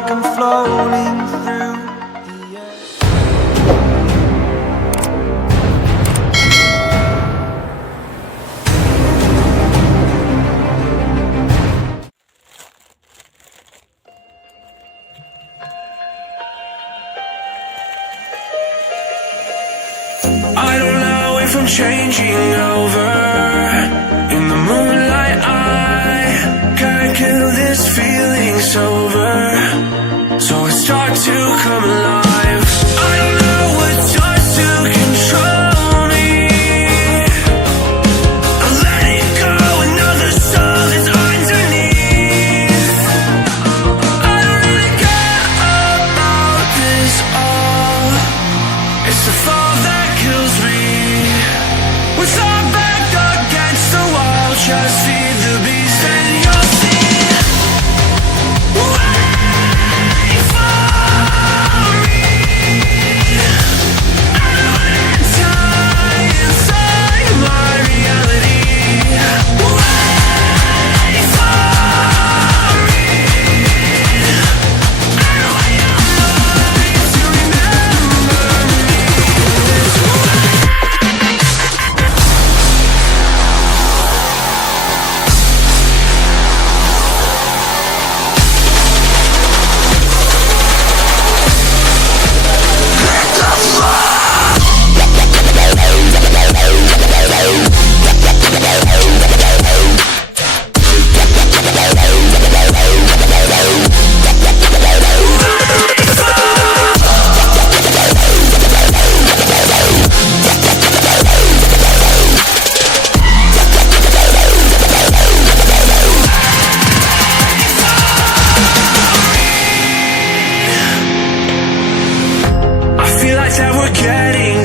like I'm floating through the air. I don't know if I'm changing over. In the moonlight I can't kill this feeling sober, so I start to come alive. I don't know what starts to control me. I let it go, another soul that's underneath. I don't really care about this all. It's the fall that kills me. With our back against the wall, just feed the beast and you'll see. Wait for me. I don't wanna die inside my reality. Wait for me. I don't want your mind to remember me this way. I feel like that we're getting